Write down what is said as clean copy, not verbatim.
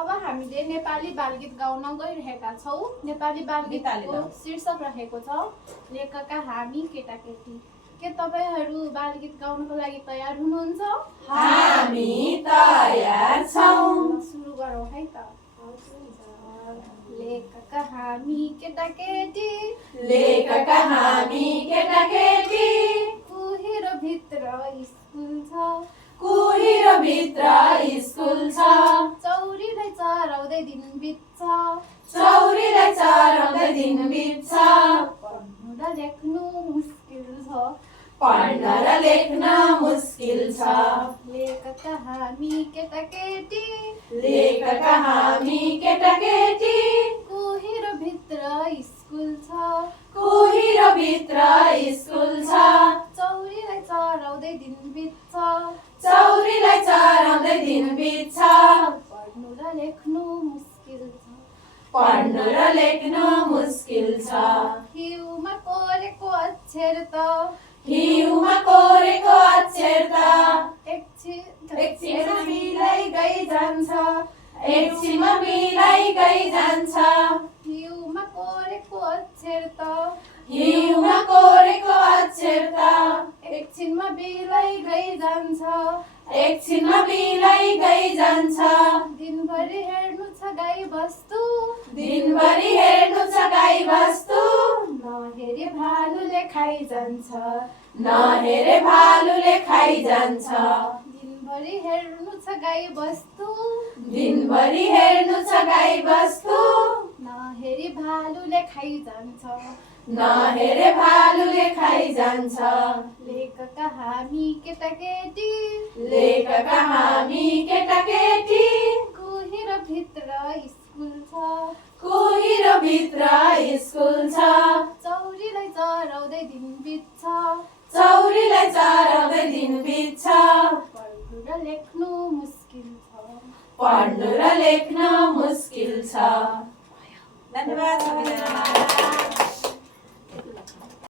अब हामीले नेपाली बालगीत गाउन गइरहेका छौँ। नेपाली बालगीतको शीर्षक रहेको छ लेखका हामी केटाकेटी। के तपाईहरू बालगीत गाउनको लागि तयार हुनुहुन्छ? हामी तयार छौँ। सुरु गरौँ है त। लेखका हामी केटाकेटी, लेखका हामी केटाकेटी, कुहिरो भित्र स्कुल छ, कुहिरो भित्र स्कुल छ, चौरीलाई चराउँदै दिन बित्छ, चौरीलाई चराउँदै दिन बित्छ, पढ्नु र लेख्नु मुस्किल छ, पढ्न र लेख्न मुस्किल छ। लेखका हामी केटाकेटी, लेखका हामी केटाकेटी, कुहिरो भित्र स्कुल छ, कुहिरो भित्र स्कुल छ, चौरीलाई चराउँदै दिन बित्छ, चौरीलाई चराउँदै दिन बित्छ, पढ्नु र लेख्नु मुस्किल छ, पढ्नु र लेख्नु मुस्किल छ। हिउँमा कोरेको अक्षर त, हिउँमा कोरेको अक्षर त एकछिनमा मिलाइ गइ जान्छ, एकछिनमा मिलाइ गइ जान्छ। हिउँमा कोरेको अक्षर त, हिउँमा कोरेको अक्षर त एकछिनमा बिलाइ गइ जान्छ, एकछिनमा बिलाइ गइ जान्छ। दिनभरि हेर्नु छ गाई बस्तु, दिनभरि हेर्नु छ गाई बस्तु, नहेरे भालुले खाइ जान्छ, नहेरे भालुले खाइ जान्छ। दिनभरि हेर्नु छ गाई बस्तु, दिनभरि हेर्नु छ गाई बस्तु, नहेरे भालुले खाइ जान्छ, नहेरे भालुले खाइ जान्छ। लेखका हामी केटाकेटी, लेखका हामी केटाकेटी, कुहिरो भित्र स्कुल छ, कुहिरो भित्र स्कुल छ, चौरीलाई चराउँदै दिन बित्छ, चौरीलाई चराउँदै दिन बित्छ, पढ्नु र लेख्नु मुस्किल छ, पढ्नु र लेख्न मुस्किल छ। धन्यवाद।